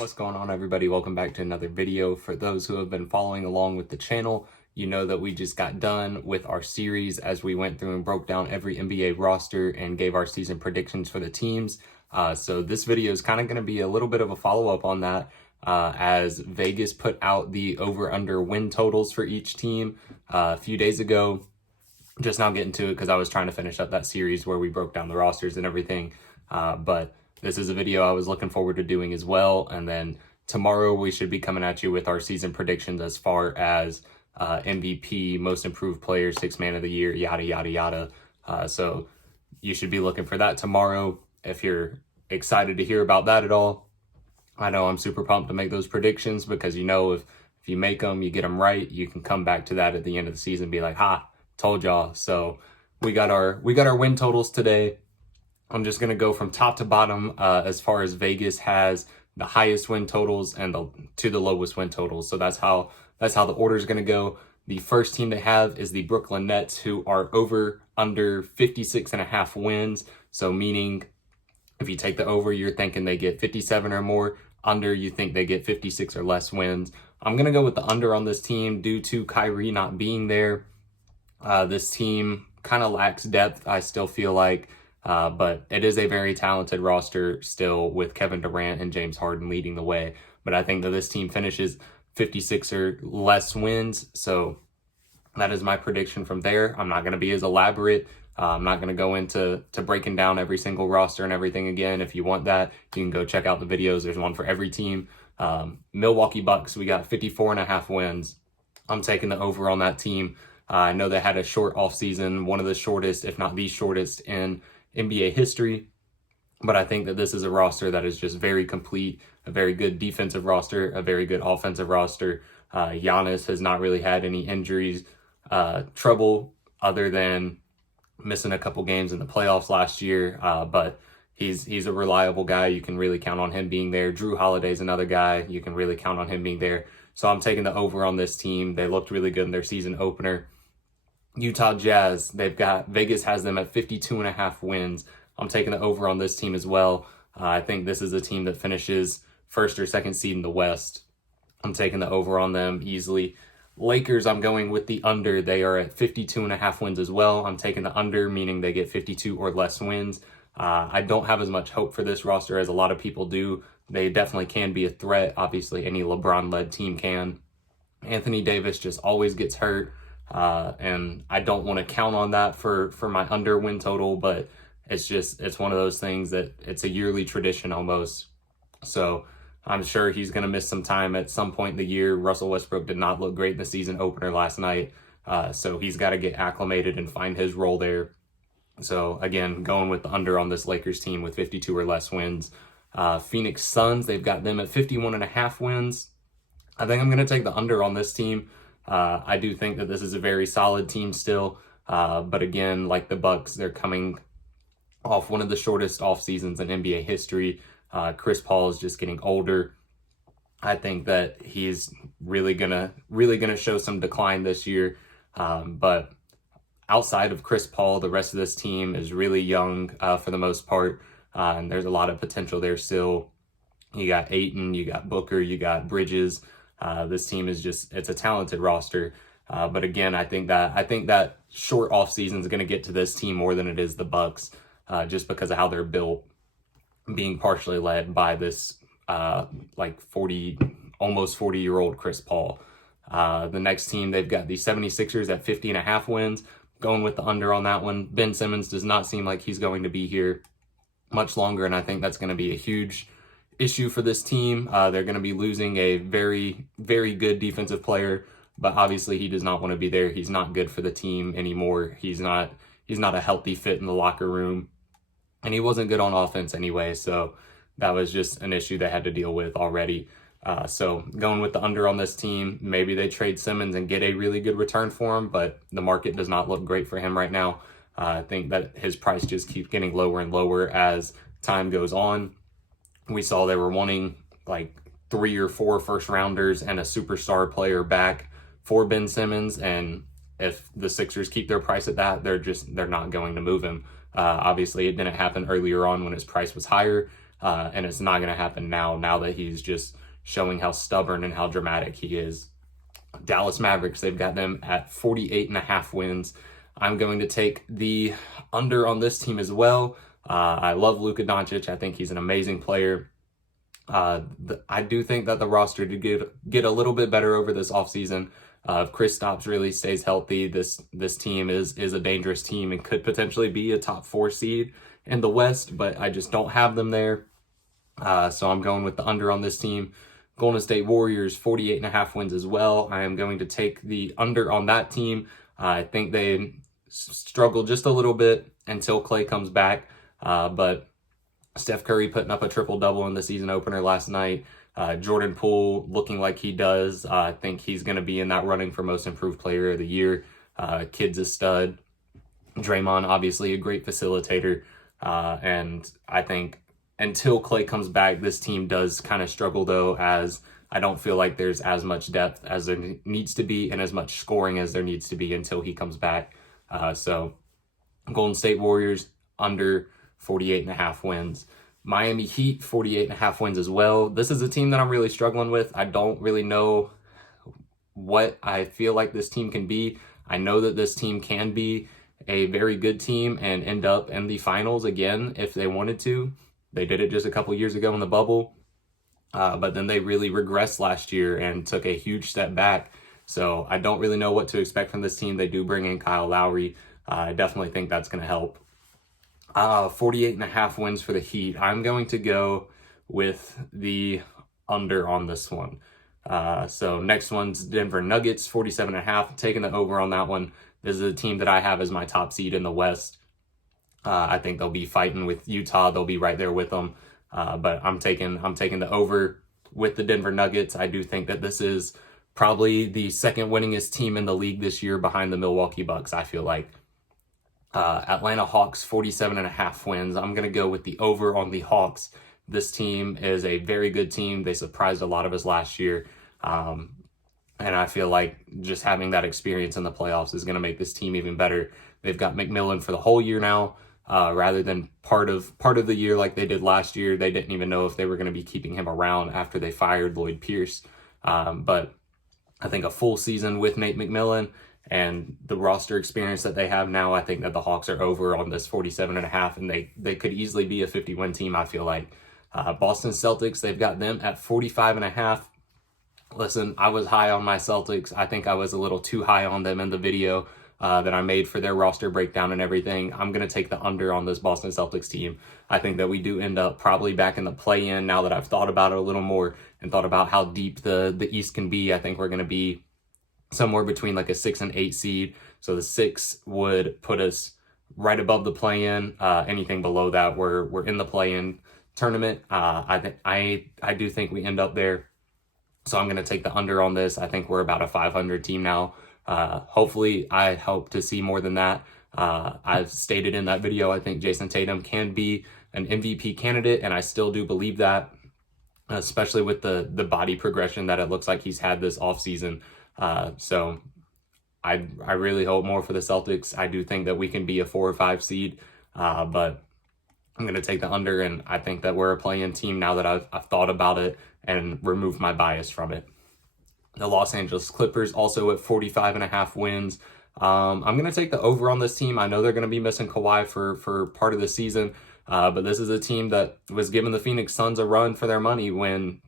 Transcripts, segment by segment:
What's going on, everybody? Welcome back to another video. For those who have been following along with the channel, you know that we just got done with our series as we went through and broke down every NBA roster and gave our season predictions for the teams. So this video is kind of going to be a little bit of a follow-up on that as Vegas put out the over-under win totals for each team a few days ago. Just now getting to it because I was trying to finish up that series where we broke down the rosters and everything. But this is a video I was looking forward to doing as well. And then tomorrow we should be coming at you with our season predictions as far as MVP, most improved player, sixth man of the year, yada, yada, yada. So you should be looking for that tomorrow. If you're excited to hear about that at all, I know I'm super pumped to make those predictions because you know if you make them, you get them right, you can come back to that at the end of the season and be like, ha, told y'all. So we got our win totals today. I'm just going to go from top to bottom as far as Vegas has the highest win totals and to the lowest win totals. So that's how the order is going to go. The first team they have is the Brooklyn Nets, who are under 56.5 wins. So meaning if you take the over, you're thinking they get 57 or more. Under, you think they get 56 or less wins. I'm going to go with the under on this team due to Kyrie not being there. This team kind of lacks depth, I still feel like. But it is a very talented roster still with Kevin Durant and James Harden leading the way. But I think that this team finishes 56 or less wins. So that is my prediction from there. I'm not going to be as elaborate. I'm not going to go into breaking down every single roster and everything again. If you want that, you can go check out the videos. There's one for every team. Milwaukee Bucks, we got 54.5 wins. I'm taking the over on that team. I know they had a short offseason, one of the shortest, if not the shortest in NBA history, but I think that this is a roster that is just very complete, a very good defensive roster, a very good offensive roster. Giannis has not really had any injuries, trouble other than missing a couple games in the playoffs last year, but he's a reliable guy. You can really count on him being there. Drew Holiday's another guy. You can really count on him being there. So I'm taking the over on this team. They looked really good in their season opener. Utah Jazz, Vegas has them at 52.5 wins. I'm taking the over on this team as well. I think this is a team that finishes first or second seed in the West. I'm taking the over on them easily. Lakers, I'm going with the under. They are at 52.5 wins as well. I'm taking the under, meaning they get 52 or less wins. I don't have as much hope for this roster as a lot of people do. They definitely can be a threat. Obviously, any LeBron-led team can. Anthony Davis just always gets hurt. And I don't want to count on that for my under win total, but it's one of those things that it's a yearly tradition almost. So I'm sure he's going to miss some time at some point in the year. Russell Westbrook did not look great in the season opener last night. So he's got to get acclimated and find his role there. So again, going with the under on this Lakers team with 52 or less wins. Phoenix Suns, they've got them at 51.5 wins. I think I'm going to take the under on this team. I do think that this is a very solid team still. But again, like the Bucks, they're coming off one of the shortest off seasons in NBA history. Chris Paul is just getting older. I think that he's really gonna show some decline this year. But outside of Chris Paul, the rest of this team is really young for the most part. And there's a lot of potential there still. You got Ayton, you got Booker, you got Bridges. This team is it's a talented roster. But again, I think that short off season is going to get to this team more than it is the Bucks, just because of how they're built, being partially led by this almost 40-year-old Chris Paul. The next team, they've got the 76ers at 50.5 wins, going with the under on that one. Ben Simmons does not seem like he's going to be here much longer, and I think that's going to be a huge issue for this team. They're going to be losing a very, very good defensive player, but obviously he does not want to be there. He's not good for the team anymore. He's not a healthy fit in the locker room, and he wasn't good on offense anyway. So that was just an issue they had to deal with already. So going with the under on this team, maybe they trade Simmons and get a really good return for him, but the market does not look great for him right now. I think that his price just keeps getting lower and lower as time goes on. We saw they were wanting like 3 or 4 first rounders and a superstar player back for Ben Simmons. And if the Sixers keep their price at that, they're not going to move him. Obviously it didn't happen earlier on when his price was higher. and it's not going to happen now that he's just showing how stubborn and how dramatic he is. Dallas Mavericks, they've got them at 48.5 wins. I'm going to take the under on this team as well. I love Luka Doncic. I think he's an amazing player. I do think that the roster did get a little bit better over this offseason. If Kristaps really stays healthy, this team is a dangerous team and could potentially be a top 4 seed in the West, but I just don't have them there. So I'm going with the under on this team. Golden State Warriors, 48.5 wins as well. I am going to take the under on that team. I think they struggle just a little bit until Klay comes back, but Steph Curry putting up a triple-double in the season opener last night. Jordan Poole looking like he does. I think he's going to be in that running for most improved player of the year. Kid's a stud. Draymond, obviously a great facilitator. And I think until Klay comes back, this team does kind of struggle, though, as I don't feel like there's as much depth as there needs to be and as much scoring as there needs to be until he comes back. So Golden State Warriors under 48.5 wins. Miami Heat, 48.5 wins as well. This is a team that I'm really struggling with. I don't really know what I feel like this team can be. I know that this team can be a very good team and end up in the finals again if they wanted to. They did it just a couple years ago in the bubble, but then they really regressed last year and took a huge step back. So I don't really know what to expect from this team. They do bring in Kyle Lowry. I definitely think that's going to help. 48.5 wins for the Heat. I'm going to go with the under on this one. So next one's Denver Nuggets, 47.5. Taking the over on that one. This is a team that I have as my top seed in the West. I think they'll be fighting with Utah. They'll be right there with them. But I'm taking the over with the Denver Nuggets. I do think that this is probably the second winningest team in the league this year behind the Milwaukee Bucks, I feel like. Atlanta Hawks, 47.5 wins. I'm going to go with the over on the Hawks. This team is a very good team. They surprised a lot of us last year. And I feel like just having that experience in the playoffs is going to make this team even better. They've got McMillan for the whole year now, rather than part of the year like they did last year. They didn't even know if they were going to be keeping him around after they fired Lloyd Pierce. But I think a full season with Nate McMillan and the roster experience that they have now, I think that the Hawks are over on this 47.5, and they could easily be a 50-win team, I feel like. Boston Celtics, they've got them at 45.5. Listen, I was high on my Celtics. I think I was a little too high on them in the video that I made for their roster breakdown and everything. I'm going to take the under on this Boston Celtics team. I think that we do end up probably back in the play-in now that I've thought about it a little more and thought about how deep the East can be. I think we're going to be somewhere between like a 6 and 8 seed. So the 6 would put us right above the play-in. Anything below that, we're in the play-in tournament. I do think we end up there. So I'm going to take the under on this. I think we're about a 500 team now. Hopefully, I hope to see more than that. I've stated in that video, I think Jason Tatum can be an MVP candidate, and I still do believe that, especially with the body progression that it looks like he's had this offseason. So I really hope more for the Celtics. I do think that we can be a 4 or 5 seed, but I'm going to take the under, and I think that we're a play-in team now that I've thought about it and removed my bias from it. The Los Angeles Clippers also at 45.5 wins. I'm going to take the over on this team. I know they're going to be missing Kawhi for part of the season, but this is a team that was giving the Phoenix Suns a run for their money when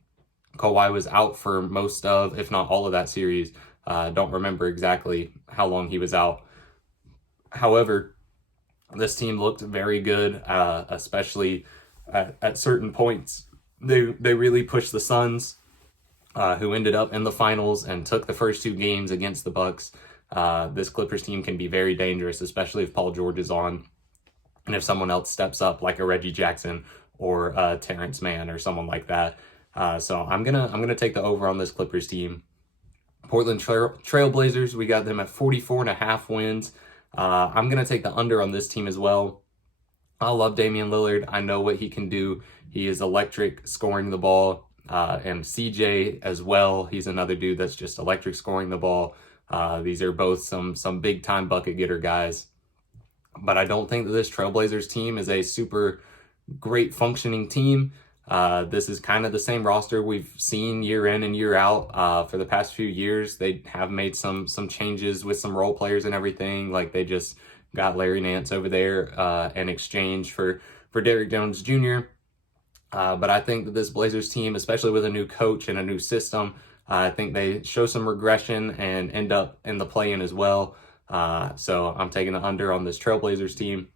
Kawhi was out for most of, if not all of that series. Don't remember exactly how long he was out. However, this team looked very good, especially at certain points. They really pushed the Suns, who ended up in the finals and took the first 2 games against the Bucks. This Clippers team can be very dangerous, especially if Paul George is on, and if someone else steps up like a Reggie Jackson or Terrence Mann or someone like that. So I'm gonna take the over on this Clippers team. Portland Trailblazers, we got them at 44.5 wins. I'm gonna take the under on this team as well. I love Damian Lillard. I know what he can do. He is electric scoring the ball. And CJ as well. He's another dude that's just electric scoring the ball. These are both some big time bucket getter guys. But I don't think that this Trailblazers team is a super great functioning team. This is kind of the same roster we've seen year in and year out for the past few years. They have made some changes with some role players and everything. Like they just got Larry Nance over there in exchange for Derrick Jones Jr. But I think that this Blazers team, especially with a new coach and a new system, I think they show some regression and end up in the play-in as well. So I'm taking the under on this Trailblazers team.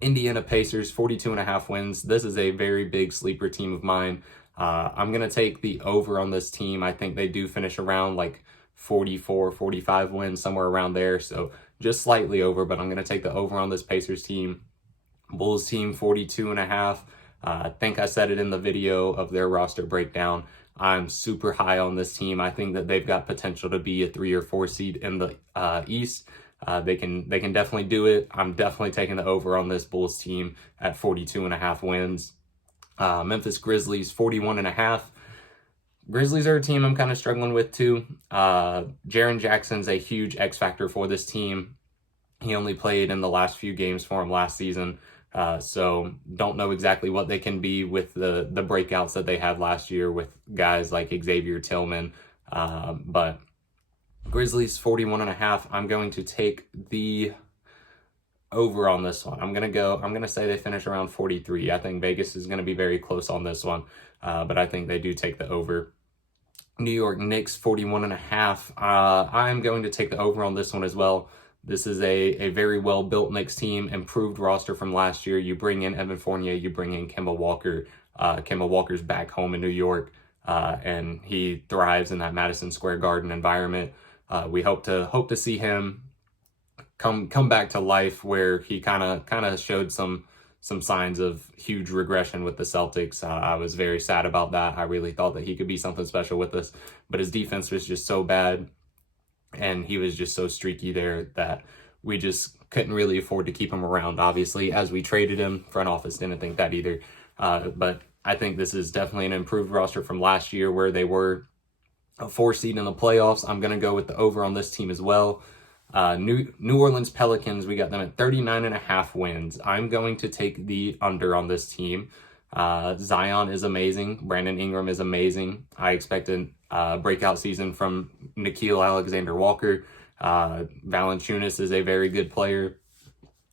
Indiana Pacers, 42.5 wins. This is a very big sleeper team of mine. I'm going to take the over on this team. I think they do finish around like 44, 45 wins, somewhere around there. So just slightly over, but I'm going to take the over on this Pacers team. Bulls team, 42.5. I think I said it in the video of their roster breakdown. I'm super high on this team. I think that they've got potential to be a 3 or 4 seed in the East. They can definitely do it. I'm definitely taking the over on this Bulls team at 42.5 wins. Memphis Grizzlies, 41.5. Grizzlies are a team I'm kind of struggling with too. Jaren Jackson's a huge X factor for this team. He only played in the last few games for him last season. So don't know exactly what they can be with the breakouts that they had last year with guys like Xavier Tillman. But Grizzlies 41.5. I'm going to take the over on this one. I'm going to say they finish around 43. I think Vegas is going to be very close on this one. But I think they do take the over. New York Knicks 41.5. I'm going to take the over on this one as well. This is a very well-built Knicks team, improved roster from last year. You bring in Evan Fournier, you bring in Kemba Walker. Kemba Walker's back home in New York, and he thrives in that Madison Square Garden environment. We hope to see him come back to life, where he kind of showed some signs of huge regression with the Celtics. I was very sad about that. I really thought that he could be something special with us, but his defense was just so bad. And he was just so streaky there that we just couldn't really afford to keep him around. Obviously, as we traded him, front office didn't think that either. But I think this is definitely an improved roster from last year, where they were a 4 seed in the playoffs. I'm going to go with the over on this team as well. New Orleans Pelicans, we got them at 39.5 wins. I'm going to take the under on this team. Zion is amazing. Brandon Ingram is amazing. I expect a breakout season from Nickeil Alexander-Walker. Valanciunas is a very good player,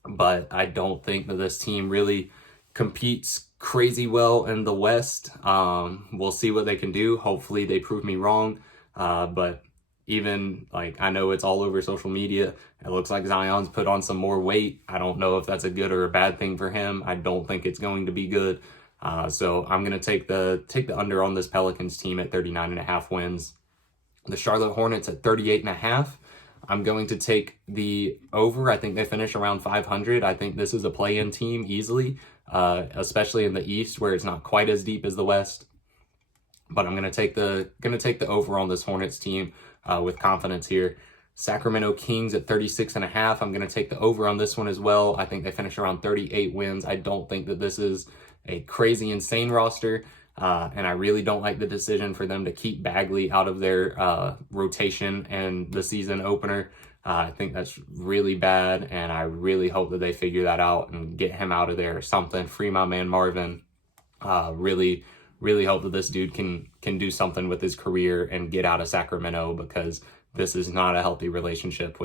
but I don't think that this team really competes crazy well in the West. We'll see what they can do. Hopefully they prove me wrong. But even I know it's all over social media. It looks like Zion's put on some more weight. I don't know if that's a good or a bad thing for him. I don't think it's going to be good. So I'm going to take the under on this Pelicans team at 39.5 wins. The Charlotte Hornets at 38.5. I'm going to take the over. I think they finish around 500. I think this is a play-in team easily, especially in the East, where it's not quite as deep as the West. But I'm going to take the over on this Hornets team with confidence here. Sacramento Kings at 36.5. I'm going to take the over on this one as well. I think they finish around 38 wins. I don't think that this is a crazy, insane roster. And I really don't like the decision for them to keep Bagley out of their rotation and the season opener. I think that's really bad, and I really hope that they figure that out and get him out of there or something. Free my man Marvin. Really hope that this dude can do something with his career and get out of Sacramento, because this is not a healthy relationship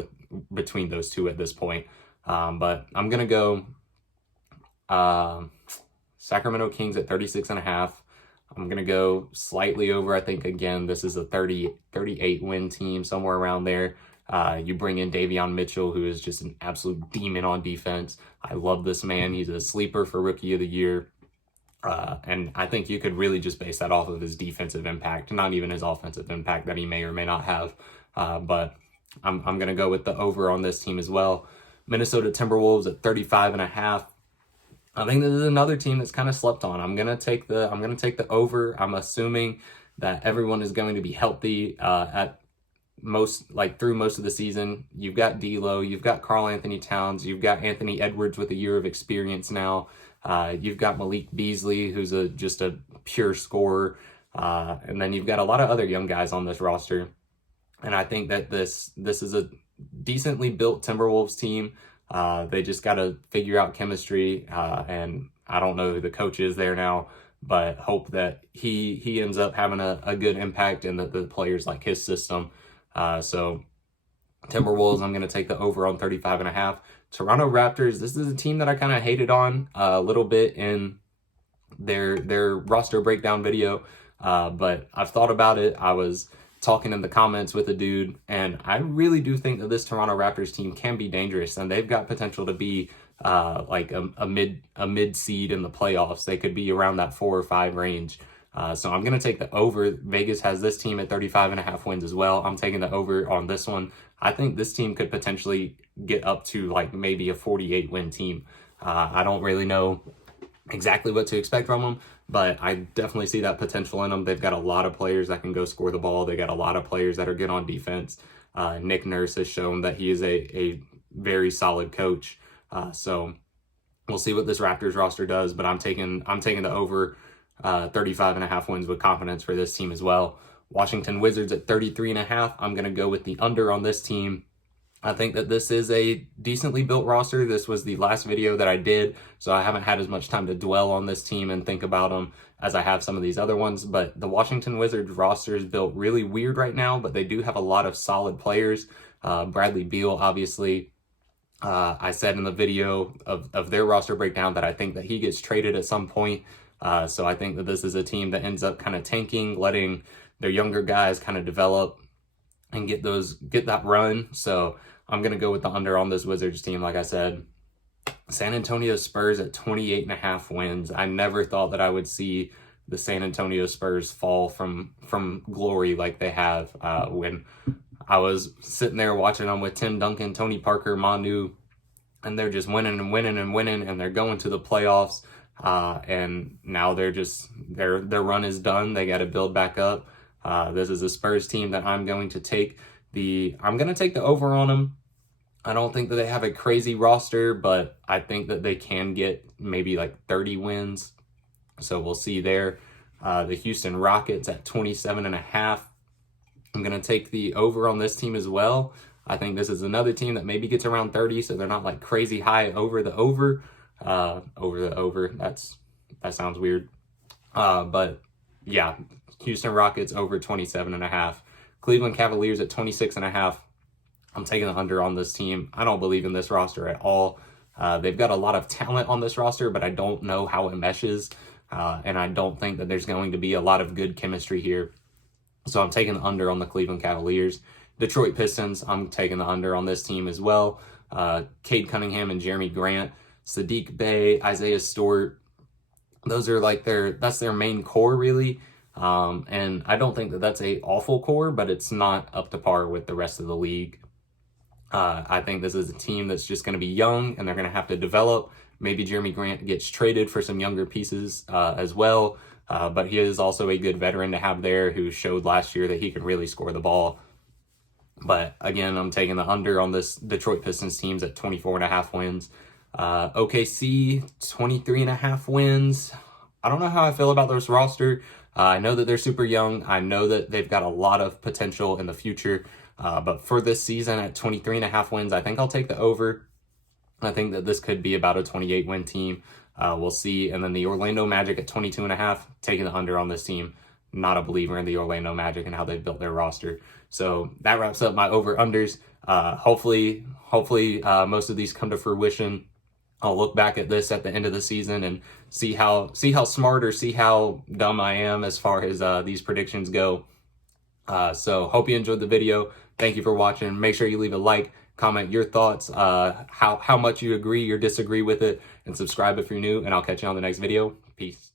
between those two at this point. But I'm going to go Sacramento Kings at 36.5. I'm going to go slightly over. I think, again, this is a 38 win team, somewhere around there. You bring in Davion Mitchell, who is just an absolute demon on defense. I love this man. He's a sleeper for Rookie of the Year. And I think you could really just base that off of his defensive impact, not even his offensive impact that he may or may not have. But I'm going to go with the over on this team as well. Minnesota Timberwolves at 35.5. I think this is another team that's kind of slept on. I'm gonna take the over. I'm assuming that everyone is going to be healthy through most of the season. You've got D'Lo, you've got Karl Anthony Towns, you've got Anthony Edwards with a year of experience now. You've got Malik Beasley, who's just a pure scorer, and then you've got a lot of other young guys on this roster. And I think that this is a decently built Timberwolves team. They just got to figure out chemistry, and I don't know who the coach is there now, but hope that he ends up having a good impact and that the players like his system. So Timberwolves, I'm going to take the over on 35.5. Toronto Raptors, this is a team that I kind of hated on a little bit in their roster breakdown video, but I've thought about it. I was talking in the comments with a dude, and I really do think that this Toronto Raptors team can be dangerous, and they've got potential to be like a mid seed in the playoffs. They could be around that 4 or 5 range. So I'm going to take the over. Vegas has this team at 35.5 wins as well. I'm taking the over on this one. I think this team could potentially get up to like maybe a 48 win team. I don't really know exactly what to expect from them, but I definitely see that potential in them. They've got a lot of players that can go score the ball. They got a lot of players that are good on defense. Nick Nurse has shown that he is a very solid coach. So we'll see what this Raptors roster does, but I'm taking the over 35.5 wins with confidence for this team as well. Washington Wizards at 33.5. I'm going to go with the under on this team. I think that this is a decently built roster. This was the last video that I did, so I haven't had as much time to dwell on this team and think about them as I have some of these other ones. But the Washington Wizards roster is built really weird right now, but they do have a lot of solid players. Bradley Beal, obviously. I said in the video of their roster breakdown that I think that he gets traded at some point. So I think that this is a team that ends up kind of tanking, letting their younger guys kind of develop and get that run. So I'm going to go with the under on this Wizards team, like I said. San Antonio Spurs at 28.5 wins. I never thought that I would see the San Antonio Spurs fall from glory like they have. When I was sitting there watching them with Tim Duncan, Tony Parker, Manu, and they're just winning and winning and winning, and they're going to the playoffs. And now they're just, their run is done. They got to build back up. This is a Spurs team that I'm going to take the over on them. I don't think that they have a crazy roster, but I think that they can get maybe like 30 wins. So we'll see there. The Houston Rockets at 27.5. I'm going to take the over on this team as well. I think this is another team that maybe gets around 30, so they're not like crazy high over the over. That sounds weird. But yeah, Houston Rockets over 27.5. Cleveland Cavaliers at 26.5. I'm taking the under on this team. I don't believe in this roster at all. They've got a lot of talent on this roster, but I don't know how it meshes. And I don't think that there's going to be a lot of good chemistry here. So I'm taking the under on the Cleveland Cavaliers. Detroit Pistons, I'm taking the under on this team as well. Cade Cunningham and Jeremy Grant, Sadiq Bey, Isaiah Stewart. Those are like that's their main core, really. And I don't think that that's a awful core, but it's not up to par with the rest of the league. I think this is a team that's just going to be young, and they're going to have to develop. Maybe Jeremy Grant gets traded for some younger pieces as well. But he is also a good veteran to have there who showed last year that he can really score the ball. But again, I'm taking the under on this Detroit Pistons teams at 24.5 wins. OKC, 23.5 wins. I don't know how I feel about this roster. I know that they're super young. I know that they've got a lot of potential in the future. But for this season at 23.5 wins, I think I'll take the over. I think that this could be about a 28 win team. We'll see. And then the Orlando Magic at 22.5, taking the under on this team. Not a believer in the Orlando Magic and how they've built their roster. So that wraps up my over-unders. Hopefully, most of these come to fruition. I'll look back at this at the end of the season and see how smart or see how dumb I am as far as these predictions go. So hope you enjoyed the video. Thank you for watching. Make sure you leave a like, comment your thoughts, how much you agree or disagree with it, and subscribe if you're new, and I'll catch you on the next video. Peace.